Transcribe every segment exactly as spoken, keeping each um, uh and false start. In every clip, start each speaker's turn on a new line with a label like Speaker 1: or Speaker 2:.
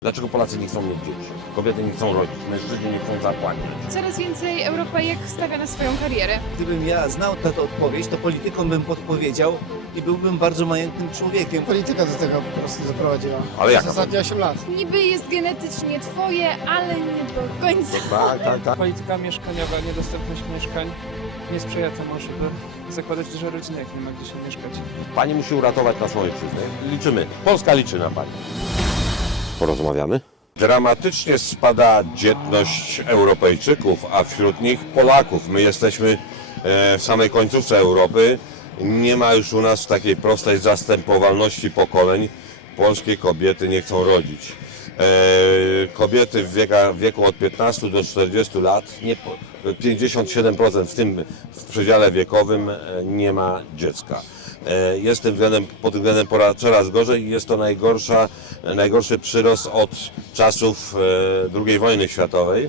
Speaker 1: Dlaczego Polacy nie chcą mieć dzieci? Kobiety nie chcą rodzić, mężczyźni nie chcą zapłacić.
Speaker 2: Coraz więcej Europejek stawia na swoją karierę.
Speaker 3: Gdybym ja znał tę odpowiedź, to politykom bym podpowiedział i byłbym bardzo majętnym człowiekiem.
Speaker 4: Polityka do tego po prostu doprowadziła.
Speaker 1: Ale jak?
Speaker 4: Przez ostatnie osiem lat.
Speaker 2: Niby jest genetycznie twoje, ale nie do końca.
Speaker 1: Tak, tak, tak.
Speaker 5: Polityka mieszkaniowa, niedostępność mieszkań nie sprzyja temu, żeby zakładać duże rodziny, jak nie ma gdzie się mieszkać.
Speaker 1: Pani musi uratować naszą ojczyznę. Liczymy. Polska liczy na Pani. Porozmawiamy? Dramatycznie spada dzietność Europejczyków, a wśród nich Polaków. My jesteśmy e, w samej końcówce Europy. Nie ma już u nas takiej prostej zastępowalności pokoleń. Polskie kobiety nie chcą rodzić. E, kobiety w, wieka, w wieku od piętnastu do czterdziestu lat, nie, pięćdziesiąt siedem procent w tym w przedziale wiekowym e, nie ma dziecka. E, Jest tym względem, pod tym względem pora coraz gorzej i jest to najgorsza, najgorszy przyrost od czasów e, drugiej wojny światowej. E,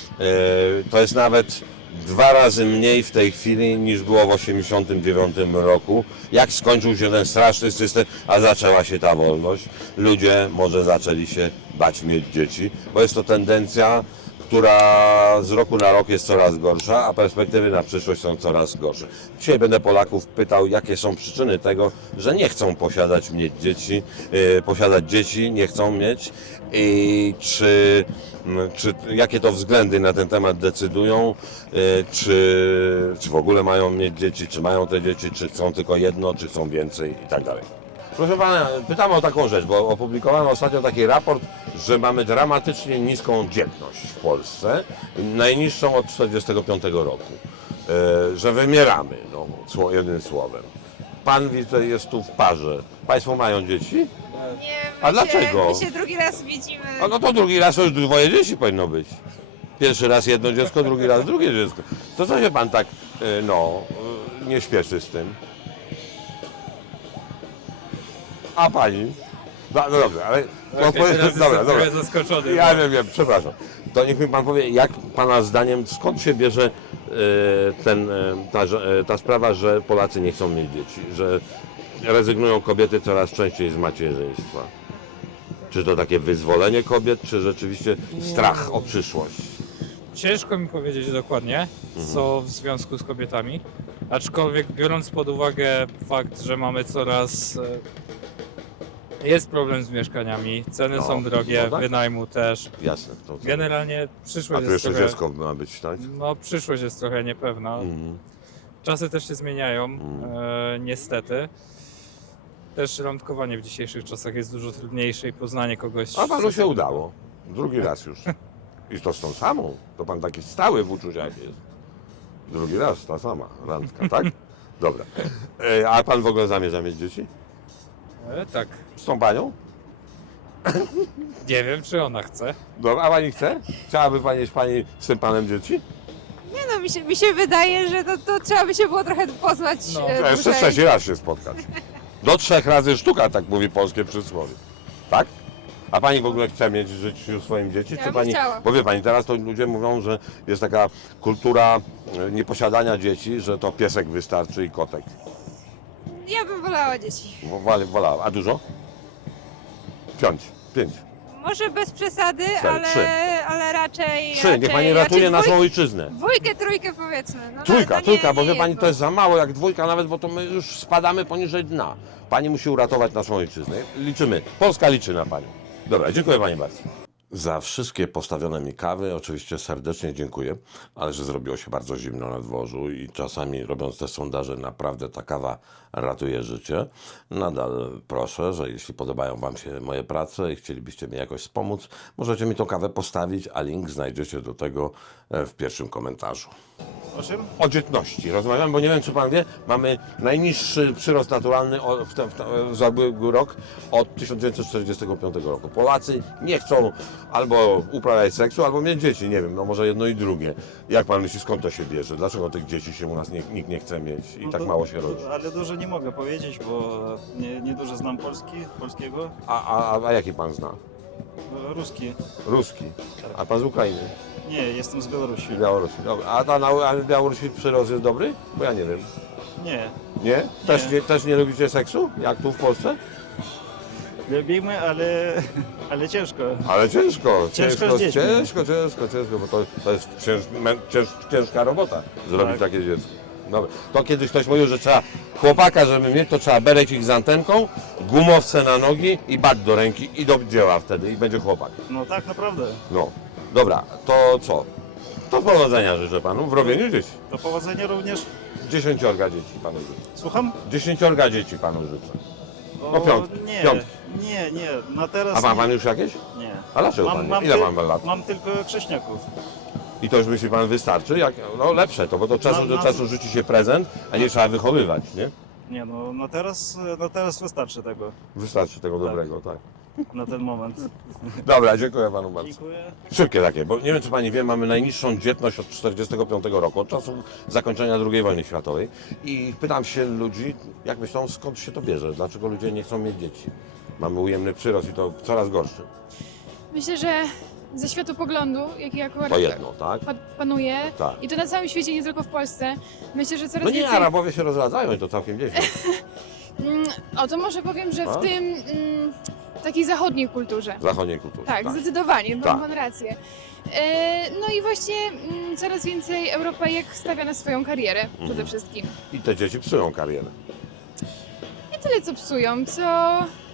Speaker 1: To jest nawet dwa razy mniej w tej chwili niż było w osiemdziesiątym dziewiątym roku. Jak skończył się ten straszny system, a zaczęła się ta wolność, ludzie może zaczęli się bać mieć dzieci, bo jest to tendencja, która z roku na rok jest coraz gorsza, a perspektywy na przyszłość są coraz gorsze. Dzisiaj będę Polaków pytał, jakie są przyczyny tego, że nie chcą posiadać mieć dzieci, yy, posiadać dzieci, nie chcą mieć i czy, czy jakie to względy na ten temat decydują, yy, czy, czy w ogóle mają mieć dzieci, czy mają te dzieci, czy chcą tylko jedno, czy chcą więcej i tak dalej. Proszę pana, pytamy o taką rzecz, bo opublikowano ostatnio taki raport, że mamy dramatycznie niską dzietność w Polsce, najniższą od czterdziestego piątego roku, e, że wymieramy, no, jednym słowem. Pan widzę jest tu w parze. Państwo mają dzieci?
Speaker 6: Nie, my
Speaker 1: A dlaczego?
Speaker 6: Się, my się drugi raz widzimy.
Speaker 1: A no to drugi raz to już dwoje dzieci powinno być. Pierwszy raz jedno dziecko, drugi raz drugie dziecko. To co się pan tak, e, no, e, nie śpieszy z tym? A pani? No, no dobrze, ale... No, powiedz, dobra, dobra.
Speaker 5: zaskoczony.
Speaker 1: Ja wiem, wiem, przepraszam. To niech mi pan powie, jak pana zdaniem, skąd się bierze e, ten, e, ta, że- e, ta sprawa, że Polacy nie chcą mieć dzieci, że rezygnują kobiety coraz częściej z macierzyństwa? Czy to takie wyzwolenie kobiet, czy rzeczywiście strach o przyszłość?
Speaker 5: Ciężko mi powiedzieć dokładnie, co w związku z kobietami. Aczkolwiek biorąc pod uwagę fakt, że mamy coraz... e, Jest problem z mieszkaniami, ceny
Speaker 1: No,
Speaker 5: są drogie,
Speaker 1: no tak.
Speaker 5: wynajmu też.
Speaker 1: Jasne. To, to.
Speaker 5: Generalnie
Speaker 1: A
Speaker 5: przyszłość
Speaker 1: tu
Speaker 5: jest
Speaker 1: jeszcze
Speaker 5: trochę...
Speaker 1: dziecko ma być, tak?
Speaker 5: No, przyszłość jest trochę niepewna.
Speaker 1: Mhm.
Speaker 5: Czasy też się zmieniają, e, niestety. Też randkowanie w dzisiejszych czasach jest dużo trudniejsze i poznanie kogoś...
Speaker 1: A panu się udało. Drugi raz już. I to z tą samą. To pan taki stały w uczuciach jest. Drugi raz ta sama randka, tak? Dobra. E, a pan w ogóle zamierza mieć dzieci?
Speaker 5: E, tak.
Speaker 1: Z tą panią?
Speaker 5: Nie wiem, czy ona chce.
Speaker 1: Dobra, a pani chce? Chciałaby pani mieć pani z tym panem dzieci?
Speaker 6: Nie no, mi się, mi się wydaje, że to, to trzeba by się było trochę poznać
Speaker 5: No.
Speaker 6: e,
Speaker 1: To jeszcze
Speaker 6: dłużej.
Speaker 1: trzeci raz się spotkać. Do trzech razy sztuka, tak mówi polskie przysłowie. Tak? A pani w ogóle chce mieć w życiu swoim dzieci?
Speaker 6: Ja
Speaker 1: Czy
Speaker 6: bym
Speaker 1: pani...
Speaker 6: chciała.
Speaker 1: Bo wie pani, teraz to ludzie mówią, że jest taka kultura e, nieposiadania dzieci, że to piesek wystarczy i kotek.
Speaker 6: Ja bym wolała dzieci.
Speaker 1: Wolę, wolała. A dużo? Pięć. Pięć.
Speaker 6: Może bez przesady,
Speaker 1: Cztery,
Speaker 6: ale,
Speaker 1: trzy.
Speaker 6: ale raczej...
Speaker 1: Trzy.
Speaker 6: raczej,
Speaker 1: Niech pani ratuje
Speaker 6: raczej
Speaker 1: naszą
Speaker 6: dwój,
Speaker 1: ojczyznę.
Speaker 6: Dwójkę, trójkę powiedzmy. No,
Speaker 1: Trójka,
Speaker 6: no, nie,
Speaker 1: trójka, bo
Speaker 6: nie
Speaker 1: wie pani, to
Speaker 6: jedną.
Speaker 1: jest za mało jak dwójka nawet, bo to my już spadamy poniżej dna. Pani musi uratować naszą ojczyznę. Liczymy. Polska liczy na panią. Dobra, dziękuję pani bardzo. Za wszystkie postawione mi kawy oczywiście serdecznie dziękuję, ale że zrobiło się bardzo zimno na dworzu i czasami robiąc te sondaże naprawdę ta kawa ratuje życie. Nadal proszę, że jeśli podobają wam się moje prace i chcielibyście mi jakoś wspomóc, możecie mi tą kawę postawić, a link znajdziecie do tego e, w pierwszym komentarzu.
Speaker 3: O czym?
Speaker 1: O dzietności rozmawiam, bo nie wiem, czy pan wie, mamy najniższy przyrost naturalny o- w, te, w, te, w za ubiegły rok od tysiąc dziewięćset czterdziestego piątego roku. Polacy nie chcą albo uprawiać seksu, albo mieć dzieci, nie wiem, no może jedno i drugie. Jak pan myśli, skąd to się bierze? Dlaczego tych dzieci się u nas nie, nikt nie chce mieć i
Speaker 7: No
Speaker 1: tak
Speaker 7: to-
Speaker 1: mało się rodzi?
Speaker 7: Ale dużo nie mogę powiedzieć, bo nie, nie dużo znam polski, polskiego,
Speaker 1: A, a, a jaki pan zna?
Speaker 7: no, ruski.
Speaker 1: Ruski. A pan z Ukrainy?
Speaker 7: Nie, jestem z Białorusi.
Speaker 1: Białorusi. Dobra. A ta na a w Białorusi przyrost jest dobry? Bo ja nie wiem.
Speaker 7: Nie,
Speaker 1: Nie? Też
Speaker 7: Nie.
Speaker 1: nie, też nie lubicie seksu? Jak tu w Polsce?
Speaker 7: lubimy, ale Ale ciężko.
Speaker 1: Ale ciężko,
Speaker 7: Ciężko
Speaker 1: ciężko,
Speaker 7: z dziećmi.
Speaker 1: ciężko, ciężko, ciężko, bo to, to jest cięż, mę- cięż, ciężka robota, zrobić
Speaker 7: Tak.
Speaker 1: takie dziecko. Dobra. To kiedyś ktoś mówił, że trzeba chłopaka, żeby mieć, to trzeba berecik z antenką, gumowce na nogi i bat do ręki i do dzieła wtedy i będzie chłopak.
Speaker 7: No tak naprawdę.
Speaker 1: No, dobra, to co? To powodzenia życzę panu w robieniu dzieci.
Speaker 7: Do powodzenia również.
Speaker 1: Dziesięciorga dzieci panu życzę.
Speaker 7: Słucham?
Speaker 1: Dziesięciorga dzieci panu życzę.
Speaker 7: O,
Speaker 1: No piątki,
Speaker 7: Nie,
Speaker 1: piątki.
Speaker 7: nie, nie. Na teraz
Speaker 1: A ma
Speaker 7: nie.
Speaker 1: pan już jakieś?
Speaker 7: Nie.
Speaker 1: A dlaczego pan nie? Ile
Speaker 7: ty-
Speaker 1: pan ma lat?
Speaker 7: Mam tylko chrześniaków.
Speaker 1: I to już myśli pan wystarczy? Jak, no lepsze to, bo to czasu
Speaker 7: No,
Speaker 1: do
Speaker 7: no.
Speaker 1: czasu rzuci się prezent, a nie trzeba wychowywać, nie?
Speaker 7: Nie no, na teraz, na teraz wystarczy tego.
Speaker 1: Wystarczy tego
Speaker 7: Tak.
Speaker 1: dobrego, tak.
Speaker 7: Na ten moment.
Speaker 1: Dobra, dziękuję panu bardzo.
Speaker 7: Dziękuję.
Speaker 1: Szybkie takie, bo nie wiem czy pani wie, mamy najniższą dzietność od czterdziestego piątego roku, od czasu zakończenia drugiej wojny światowej. I pytam się ludzi, jak myślą, skąd się to bierze, dlaczego ludzie nie chcą mieć dzieci. Mamy ujemny przyrost i to coraz gorszy.
Speaker 2: Myślę, że ze światopoglądu, jaki akurat
Speaker 1: To jedno, tak?
Speaker 2: pa- panuje,
Speaker 1: Tak.
Speaker 2: i to na całym świecie, nie tylko w Polsce, myślę, że coraz
Speaker 1: No nie,
Speaker 2: więcej...
Speaker 1: Arabowie się rozradzają i to całkiem nieźle.
Speaker 2: Mm, o, to może powiem, że
Speaker 1: A?
Speaker 2: w tym mm, takiej zachodniej kulturze.
Speaker 1: W zachodniej kulturze.
Speaker 2: Tak, zdecydowanie, ma
Speaker 1: Tak.
Speaker 2: pan rację. E, no i właśnie mm, coraz więcej Europejek stawia na swoją karierę
Speaker 1: Mhm.
Speaker 2: przede wszystkim.
Speaker 1: I te dzieci psują karierę.
Speaker 2: Nie tyle co psują, co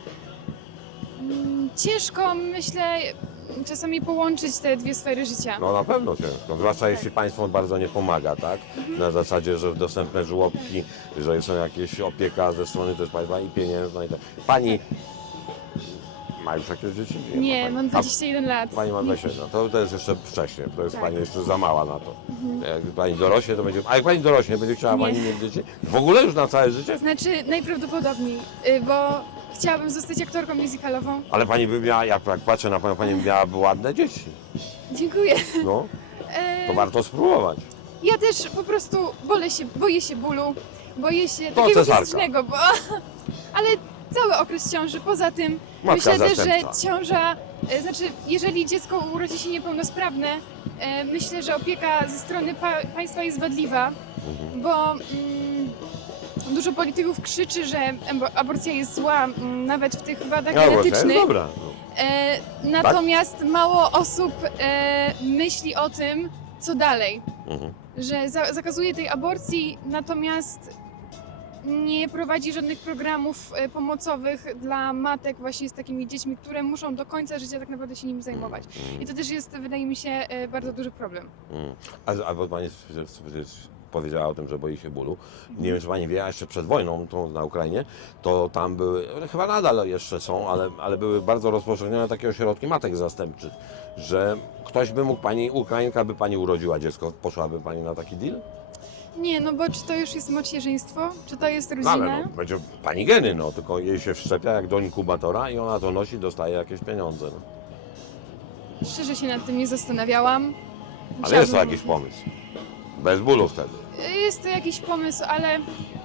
Speaker 2: mm, ciężko, myślę, czasami połączyć te dwie sfery życia.
Speaker 1: No na pewno ciężko, zwłaszcza jeśli państwo bardzo nie pomaga, tak? Na zasadzie, że dostępne żłobki, że są jakieś opieka ze strony też państwa i pieniężna i tak. Pani ma już jakieś dzieci?
Speaker 2: Nie,
Speaker 1: ma pani.
Speaker 2: mam dwadzieścia jeden lat.
Speaker 1: A pani ma dwadzieścia jeden, no to, to jest jeszcze wcześnie, to jest
Speaker 2: Tak.
Speaker 1: pani jeszcze za mała na to. Jak pani dorośnie, to będzie. A jak pani dorośnie, będzie chciała
Speaker 2: Nie.
Speaker 1: pani mieć dzieci? W ogóle już na całe życie?
Speaker 2: Znaczy najprawdopodobniej, y, bo chciałabym zostać aktorką musicalową.
Speaker 1: Ale pani by miała, jak, jak patrzę na panią, pani by miała ładne dzieci.
Speaker 2: Dziękuję.
Speaker 1: No,
Speaker 2: E,
Speaker 1: to warto spróbować.
Speaker 2: Ja też po prostu boję się, boję się bólu, boję się
Speaker 1: To
Speaker 2: takiego
Speaker 1: cesarka.
Speaker 2: fizycznego, bo... Ale cały okres ciąży, poza tym
Speaker 1: Matka
Speaker 2: myślę też, że
Speaker 1: zastępcza.
Speaker 2: ciąża, e, znaczy jeżeli dziecko urodzi się niepełnosprawne, e, myślę, że opieka ze strony pa państwa jest wadliwa,
Speaker 1: Mhm.
Speaker 2: bo mm, dużo polityków krzyczy, że abo- aborcja jest zła, mm, nawet w tych wadach
Speaker 1: No, bo to jest
Speaker 2: genetycznych.
Speaker 1: dobra. No.
Speaker 2: E, natomiast mało osób e, myśli o tym, co dalej.
Speaker 1: Mhm.
Speaker 2: Że za, zakazuje tej aborcji, natomiast nie prowadzi żadnych programów e, pomocowych dla matek właśnie z takimi dziećmi, które muszą do końca życia tak naprawdę się nimi zajmować. I to też jest, wydaje mi się, e, bardzo duży problem.
Speaker 1: Mm. A, a bo pani s- s- s- powiedziała o tym, że boi się bólu. Nie wiem, czy pani wie, a jeszcze przed wojną tą na Ukrainie, to tam były, chyba nadal jeszcze są, ale, ale były bardzo rozpowszechnione takie ośrodki matek zastępczych, że ktoś by mógł pani, Ukrainka by pani urodziła dziecko, poszłaby pani na taki deal?
Speaker 2: Nie, no bo czy to już jest macierzyństwo? Czy to jest
Speaker 1: No,
Speaker 2: rodzina?
Speaker 1: ale no, będzie pani geny, no, tylko jej się wszczepia jak do inkubatora i ona to nosi, dostaje jakieś pieniądze. No.
Speaker 2: Szczerze się nad tym nie zastanawiałam.
Speaker 1: Ale jest to
Speaker 2: Musiałabym-
Speaker 1: jakiś pomysł. Bez bólu wtedy.
Speaker 2: Jest to jakiś pomysł, ale...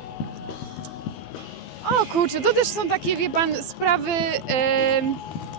Speaker 2: O kurczę, to też są takie, wie pan, sprawy em,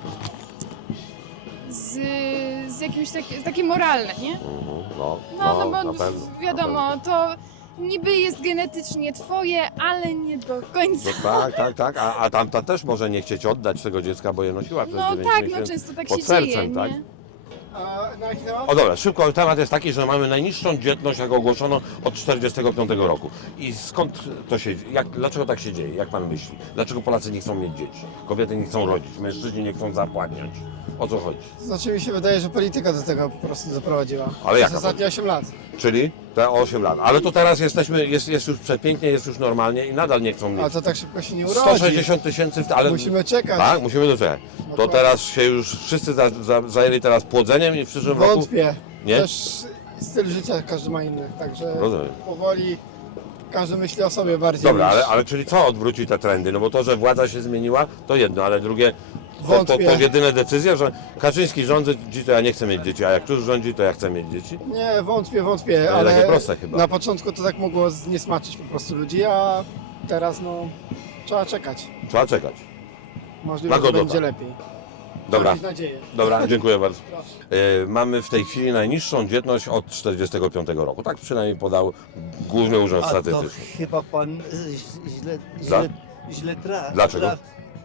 Speaker 2: z, z jakimś takie, takie moralne, nie?
Speaker 1: Mhm, no,
Speaker 2: No, no, bo
Speaker 1: na pewno, na
Speaker 2: wiadomo, to niby jest genetycznie twoje, ale nie do końca.
Speaker 1: No tak, tak, tak, a, a tamta też może nie chcieć oddać tego dziecka, bo je nosiła przez
Speaker 2: No
Speaker 1: dziewięć
Speaker 2: tak, no
Speaker 1: miesięcy.
Speaker 2: często tak
Speaker 1: pod
Speaker 2: się
Speaker 1: sercem,
Speaker 2: dzieje,
Speaker 1: tak?
Speaker 2: nie?
Speaker 4: A na jaki temat?
Speaker 1: O dobra, szybko, temat jest taki, że mamy najniższą dzietność, jak ogłoszono, od czterdziestego piątego roku. I skąd to się dzieje? Jak, dlaczego tak się dzieje? Jak pan myśli? Dlaczego Polacy nie chcą mieć dzieci? Kobiety nie chcą rodzić, mężczyźni nie chcą zapładniać. O co chodzi?
Speaker 4: Znaczy mi się wydaje, że polityka do tego po prostu doprowadziła.
Speaker 1: Ale jaka
Speaker 4: Przez ostatnie osiem lat.
Speaker 1: Czyli te osiem lat. Ale to teraz jesteśmy, jest, jest już przepięknie, jest już normalnie i nadal nie chcą
Speaker 4: A
Speaker 1: mieć.
Speaker 4: to tak szybko się nie urodzi.
Speaker 1: sto sześćdziesiąt tysięcy, ale...
Speaker 4: Musimy czekać.
Speaker 1: Tak, musimy doczekać. To teraz się już wszyscy za, za, zajęli teraz płodzeniem i w przyszłym roku...
Speaker 4: Wątpię.
Speaker 1: Nie?
Speaker 4: Też styl życia każdy ma inny, także
Speaker 1: Rozumiem.
Speaker 4: powoli każdy myśli o sobie bardziej.
Speaker 1: Dobra,
Speaker 4: niż-
Speaker 1: ale, ale czyli co odwróci te trendy? No bo to, że władza się zmieniła, to jedno, ale drugie, to, to,
Speaker 4: Wątpię.
Speaker 1: to jedyne decyzje, że Kaczyński rządzi, to ja nie chcę mieć dzieci, a jak Tusk rządzi, to ja chcę mieć dzieci.
Speaker 4: Nie, wątpię, wątpię,
Speaker 1: To
Speaker 4: ale
Speaker 1: takie proste chyba.
Speaker 4: na początku to tak mogło zniesmaczyć po prostu ludzi, a teraz no trzeba czekać.
Speaker 1: Trzeba czekać.
Speaker 4: Możliwe, że
Speaker 1: Łagodota.
Speaker 4: będzie lepiej.
Speaker 1: Dobra,
Speaker 4: Mieć nadzieję.
Speaker 1: dobra, dziękuję bardzo.
Speaker 4: Proszę.
Speaker 1: E, mamy w tej chwili najniższą dzietność od czterdziestego piątego roku. Tak przynajmniej podał Główny Urząd
Speaker 3: A to
Speaker 1: Statystyczny.
Speaker 3: chyba pan y, źle,
Speaker 1: Dla-
Speaker 3: źle, źle tra,
Speaker 1: Dlaczego?
Speaker 3: traf,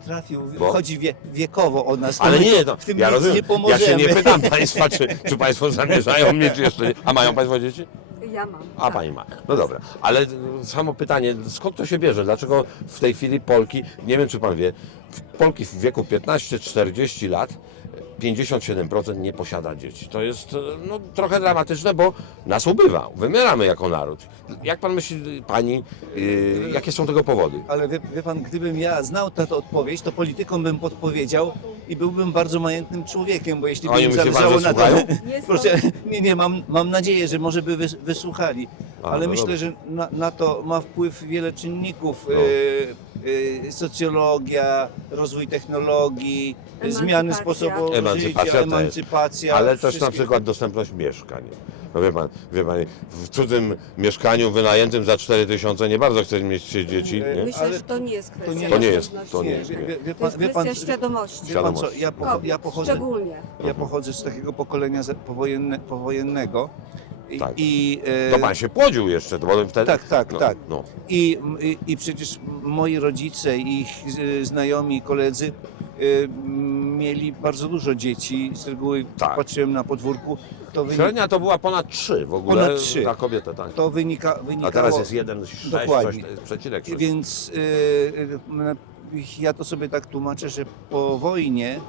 Speaker 3: trafił,
Speaker 1: Bo?
Speaker 3: chodzi wie, wiekowo o nas. to
Speaker 1: Ale
Speaker 3: my
Speaker 1: nie, to,
Speaker 3: w tym
Speaker 1: ja
Speaker 3: nic
Speaker 1: rozumiem.
Speaker 3: nie
Speaker 1: Ja
Speaker 3: pomożemy.
Speaker 1: się nie pytam Państwa, czy, czy Państwo zamierzają mieć jeszcze... nie- A mają Państwo dzieci?
Speaker 6: Ja mam.
Speaker 1: A Pani ma. No dobra, ale samo pytanie, skąd to się bierze? Dlaczego w tej chwili Polki, nie wiem czy Pan wie, Polki w wieku piętnaście czterdzieści lat pięćdziesiąt siedem procent nie posiada dzieci. To jest no, trochę dramatyczne, bo nas ubywa. Wymieramy jako naród. Jak Pan myśli, Pani, yy, jakie są tego powody?
Speaker 3: Ale wie, wie pan, gdybym ja znał tę odpowiedź, to politykom bym podpowiedział i byłbym bardzo majętnym człowiekiem, bo jeśli by
Speaker 1: Oni
Speaker 3: im
Speaker 1: myśli pan,
Speaker 3: zależało
Speaker 1: że
Speaker 3: na
Speaker 1: słuchają?
Speaker 3: to...
Speaker 6: Nie
Speaker 3: Proszę, nie, nie, mam, mam nadzieję, że może by wys, wysłuchali,
Speaker 1: A,
Speaker 3: ale
Speaker 1: no
Speaker 3: myślę,
Speaker 1: dobrze.
Speaker 3: że na, na to ma wpływ wiele czynników.
Speaker 1: No.
Speaker 3: Y, y, socjologia, rozwój technologii,
Speaker 6: Emancypacja.
Speaker 3: zmiany sposobu
Speaker 1: Emancypacja
Speaker 3: życia,
Speaker 1: to jest.
Speaker 3: emancypacja.
Speaker 1: Ale też na
Speaker 3: wszystkie-
Speaker 1: przykład dostępność mieszkań. No wie pan, wie pan, w cudzym mieszkaniu wynajętym za cztery tysiące nie bardzo chce mieć się dzieci, nie?
Speaker 6: Myślę,
Speaker 3: Ale
Speaker 6: że to nie jest kwestia.
Speaker 3: nie-
Speaker 1: To nie jest,
Speaker 6: dostępności.
Speaker 1: to nie
Speaker 3: Nie,
Speaker 1: jest.
Speaker 3: wie, wie, wie
Speaker 6: To
Speaker 3: pan,
Speaker 6: jest
Speaker 3: wie pan,
Speaker 6: kwestia świadomości.
Speaker 3: wie pan co,
Speaker 1: Świadomość.
Speaker 3: ja, po,
Speaker 6: Kobiet,
Speaker 3: ja pochodzę...
Speaker 6: Szczególnie.
Speaker 3: Ja pochodzę z takiego pokolenia za- powojenne, powojennego i,
Speaker 1: Tak.
Speaker 3: i, e,
Speaker 1: To pan się płodził jeszcze, to potem wtedy...
Speaker 3: tak, tak,
Speaker 1: no,
Speaker 3: tak.
Speaker 1: No.
Speaker 3: I, i, I przecież moi rodzice i ich e, znajomi, koledzy e, mieli bardzo dużo dzieci. Z reguły
Speaker 1: Tak.
Speaker 3: patrzyłem na podwórku. To, wynika,
Speaker 1: Średnia to była ponad trzy w ogóle
Speaker 3: Ponad trzy.
Speaker 1: na kobietę, tak.
Speaker 3: to wynika, wynikało...
Speaker 1: A teraz jest jeden, sześć, coś,
Speaker 3: Dokładnie.
Speaker 1: to jest przecinek. sześć.
Speaker 3: Więc e, e, ja to sobie tak tłumaczę, że po wojnie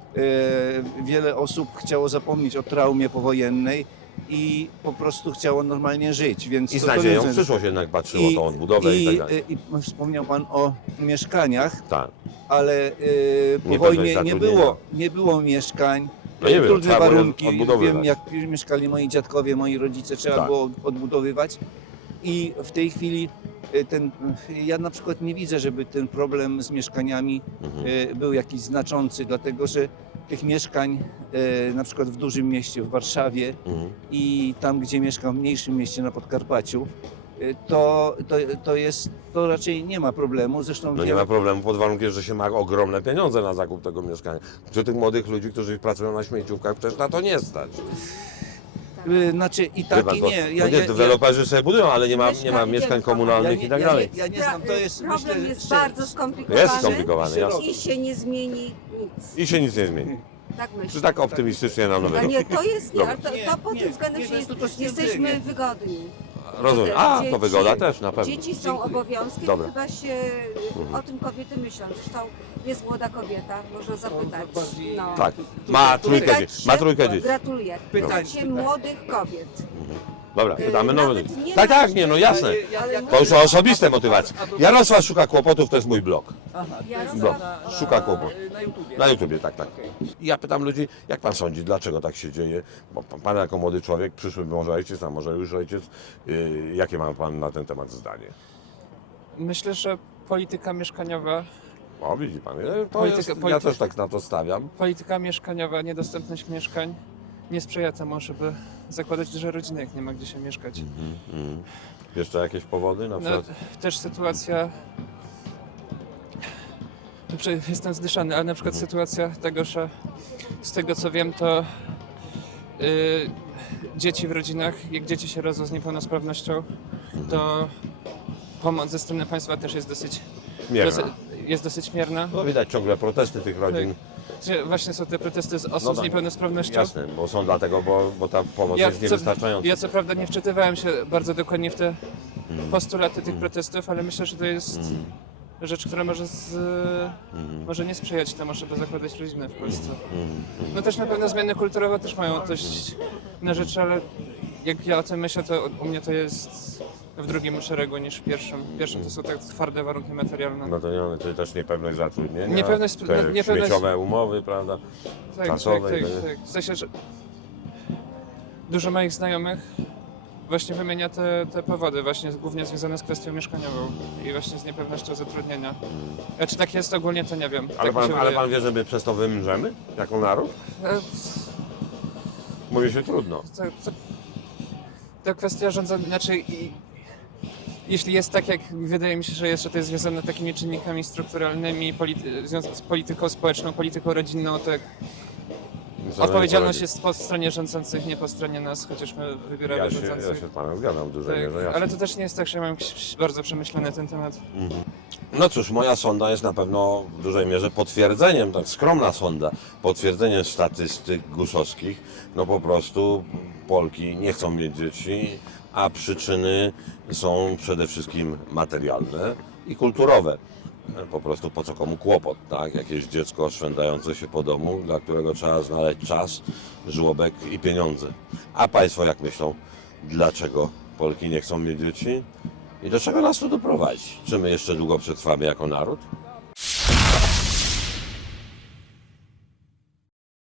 Speaker 3: e, wiele osób chciało zapomnieć o traumie powojennej i po prostu chciało normalnie żyć. Więc
Speaker 1: I z
Speaker 3: to- to
Speaker 1: nadzieją
Speaker 3: nie-
Speaker 1: w przyszłość jednak patrzyło tą odbudowę i,
Speaker 3: i,
Speaker 1: tak dalej.
Speaker 3: i, i wspomniał Pan o mieszkaniach,
Speaker 1: Tak.
Speaker 3: ale e, po
Speaker 1: Niepewność
Speaker 3: wojnie nie
Speaker 1: zatrudnienia.
Speaker 3: było, nie było mieszkań.
Speaker 1: No nie wiem,
Speaker 3: Trudne
Speaker 1: trzeba było
Speaker 3: warunki.
Speaker 1: odbudowywać.
Speaker 3: Wiem, jak mieszkali moi dziadkowie, moi rodzice, trzeba
Speaker 1: Tak.
Speaker 3: było odbudowywać. I w tej chwili e, ten, ja na przykład nie widzę, żeby ten problem z mieszkaniami
Speaker 1: Mhm.
Speaker 3: e, był jakiś znaczący, dlatego że tych mieszkań e, na przykład w dużym mieście, w Warszawie
Speaker 1: Mhm.
Speaker 3: i tam, gdzie mieszkam, w mniejszym mieście na Podkarpaciu, e, to, to, to jest, to raczej nie ma problemu. Zresztą
Speaker 1: No nie ma problemu pod warunkiem, że się ma ogromne pieniądze na zakup tego mieszkania. Czy tych młodych ludzi, którzy pracują na śmieciówkach, przecież na to nie stać.
Speaker 3: e, znaczy i
Speaker 1: Wie
Speaker 3: tak
Speaker 1: pan,
Speaker 3: i
Speaker 1: bo-
Speaker 3: nie.
Speaker 1: no nie, deweloperzy sobie budują, ale nie ma, nie ma
Speaker 6: Mieszkań-
Speaker 1: mieszkań komunalnych
Speaker 3: ja
Speaker 1: i tak
Speaker 3: nie-
Speaker 1: dalej.
Speaker 3: Ja, ja nie znam, to jest
Speaker 6: Problem
Speaker 3: myślę,
Speaker 6: jest
Speaker 3: że-
Speaker 6: bardzo skomplikowany.
Speaker 1: Jest skomplikowany, jasne.
Speaker 6: i się nie zmieni nic.
Speaker 1: I się nic nie zmieni.
Speaker 6: Tak myślę.
Speaker 1: Czy tak optymistycznie nam
Speaker 6: A
Speaker 1: nowego?
Speaker 6: nie, to jest nie,
Speaker 1: Dobra.
Speaker 6: ale to,
Speaker 3: Nie,
Speaker 6: to pod
Speaker 3: nie,
Speaker 6: tym względem,
Speaker 3: nie,
Speaker 6: że
Speaker 3: to jest
Speaker 6: jest,
Speaker 3: totalnie
Speaker 6: jesteśmy
Speaker 3: nie.
Speaker 6: wygodni.
Speaker 1: Rozumiem. A, to
Speaker 6: Dzieci-
Speaker 1: wygoda też na pewno.
Speaker 6: Dzieci są
Speaker 3: Dziękuję.
Speaker 6: obowiązkiem,
Speaker 1: Dobra.
Speaker 6: chyba się
Speaker 1: Mhm.
Speaker 6: o tym kobiety myślą. Zresztą jest młoda kobieta, można zapytać.
Speaker 3: bardziej-
Speaker 6: No.
Speaker 1: Tak, ma trójkę
Speaker 6: Pytać
Speaker 1: dzieci.
Speaker 6: się-
Speaker 1: Ma trójkę dzieci.
Speaker 6: Gratuluję.
Speaker 3: Pytać-
Speaker 6: Pytać się
Speaker 3: pytać.
Speaker 6: młodych kobiet.
Speaker 1: Dobra,
Speaker 6: Yy,
Speaker 1: pytamy nowych
Speaker 6: nawet
Speaker 1: ludzi.
Speaker 6: nie
Speaker 1: Tak,
Speaker 6: na-
Speaker 1: tak, nie, no jasne.
Speaker 6: Ale
Speaker 1: To już są osobiste motywacje. Jarosław szuka kłopotów, to jest mój blog.
Speaker 3: Aha, to
Speaker 6: Ja
Speaker 3: jest
Speaker 1: Blog.
Speaker 3: na- na-
Speaker 1: Szuka kłopotów.
Speaker 3: Na YouTubie.
Speaker 1: Na YouTubie, tak, tak. I ja pytam ludzi, jak pan sądzi, dlaczego tak się dzieje? Bo pan, pan jako młody człowiek, przyszły może ojciec, a może już ojciec, yy, jakie ma pan na ten temat zdanie?
Speaker 8: Myślę, że polityka mieszkaniowa,
Speaker 1: O, widzi pan, e, to
Speaker 8: Polityka-
Speaker 1: jest, ja
Speaker 8: polityka-
Speaker 1: też tak na to stawiam.
Speaker 8: polityka mieszkaniowa, niedostępność mieszkań nie sprzyja temu, żeby zakładać duże rodziny, jak nie ma gdzie się mieszkać.
Speaker 1: Mhm, mhm. Jeszcze jakieś powody na
Speaker 8: No,
Speaker 1: przykład?
Speaker 8: też sytuacja. Znaczy, jestem zdyszany, ale na przykład
Speaker 1: Mhm.
Speaker 8: sytuacja tego, że z tego co wiem, to y, dzieci w rodzinach, jak dzieci się rodzą z niepełnosprawnością, to pomoc ze strony państwa też jest dosyć,
Speaker 1: Mierna.
Speaker 8: dosyć, jest dosyć mierna.
Speaker 1: No widać ciągle protesty tych rodzin.
Speaker 8: Gdzie właśnie są te protesty z osób
Speaker 1: No
Speaker 8: z
Speaker 1: tak.
Speaker 8: niepełnosprawnością.
Speaker 1: Jasne, bo są dlatego, bo, bo ta pomoc
Speaker 8: Ja
Speaker 1: jest
Speaker 8: co-
Speaker 1: niewystarczająca.
Speaker 8: Ja co prawda nie wczytywałem się bardzo dokładnie w te
Speaker 1: Mhm.
Speaker 8: postulaty tych
Speaker 1: Mm.
Speaker 8: protestów, ale myślę, że to jest
Speaker 1: Mhm.
Speaker 8: rzecz, która może, z,
Speaker 1: Mhm.
Speaker 8: może nie sprzyjać temu, żeby zakładać rodzinę w Polsce.
Speaker 1: Mhm. Mhm.
Speaker 8: No też na pewno zmiany kulturowe też mają dość na rzeczy, ale jak ja o tym myślę, to u mnie to jest w drugim szeregu niż w pierwszym. W pierwszym to są tak twarde warunki materialne.
Speaker 1: No to nie, to też niepewność zatrudnienia,
Speaker 8: Niepewność-
Speaker 1: te
Speaker 8: no, niepewność-
Speaker 1: śmieciowe umowy, prawda?
Speaker 8: tak, tak,
Speaker 1: czasowej,
Speaker 8: tak,
Speaker 1: to
Speaker 8: tak. W sensie, że dużo moich znajomych właśnie wymienia te, te powody, właśnie głównie związane z kwestią mieszkaniową i właśnie z niepewnością zatrudnienia. A czy tak jest ogólnie, to nie wiem.
Speaker 1: Ale
Speaker 8: tak mi
Speaker 1: pan,
Speaker 8: się
Speaker 1: ale
Speaker 8: wydaje.
Speaker 1: pan wie, że my przez to wymrzemy jako naród?
Speaker 8: E,
Speaker 1: Mówi się trudno.
Speaker 8: To, to, to kwestia rządzenia, znaczy i, jeśli jest tak, jak wydaje mi się, że jest, że to jest związane z takimi czynnikami strukturalnymi, polity, związa- z polityką społeczną, polityką rodzinną, to jak odpowiedzialność jest po stronie rządzących, nie po stronie nas, chociaż my wybieramy
Speaker 1: Ja się,
Speaker 8: rządzących.
Speaker 1: ja się z panem zgadzam w dużej
Speaker 8: Tak,
Speaker 1: mierze.
Speaker 8: ale
Speaker 1: jasne.
Speaker 8: to też nie jest tak, że ja mam jakiś bardzo przemyślany ten temat.
Speaker 1: Mhm. No cóż, moja sonda jest na pewno w dużej mierze potwierdzeniem, tak skromna sonda, potwierdzeniem statystyk guszowskich. No po prostu Polki nie chcą mieć dzieci, a przyczyny są przede wszystkim materialne i kulturowe. Po prostu po co komu kłopot, tak? Jakieś dziecko szwendające się po domu, dla którego trzeba znaleźć czas, żłobek i pieniądze. A Państwo jak myślą, dlaczego Polki nie chcą mieć dzieci? I do czego nas to doprowadzi? Czy my jeszcze długo przetrwamy jako naród?